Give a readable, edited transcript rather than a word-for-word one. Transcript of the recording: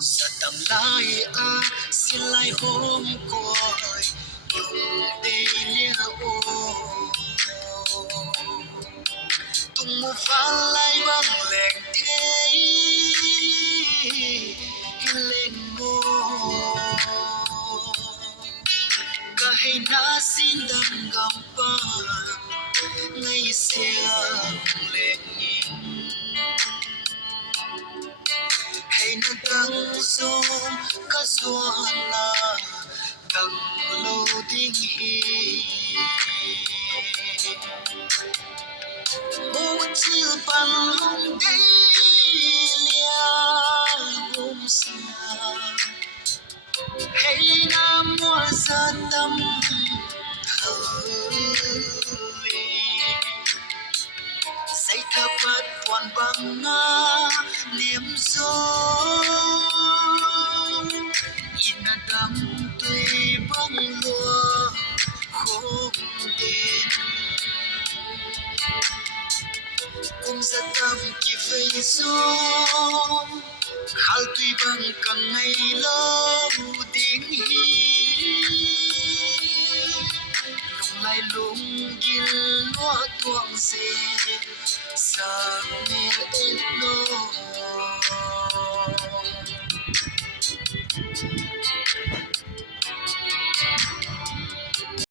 sa tam lai a xin lai hôm coi dùng tê lia ô tung một pha lai băng lẹn thế lên ngô cả hay na xin đâm gầm ba ngày xưa lên hay na đăng zoom cả xuân na đăng lâu tiếng hi một chiều bằng lung đây lia hôm xa hay na mùa sa tâm hơi say thơ bát quan bằng nga niềm gió in đắm tuy băng lúa khúc tên cùng rất tâm kỳ phây gió khal tuy băng càng ngày lâu tiếng hi lung lai lung gil lúa tuang dê sa mê êm nô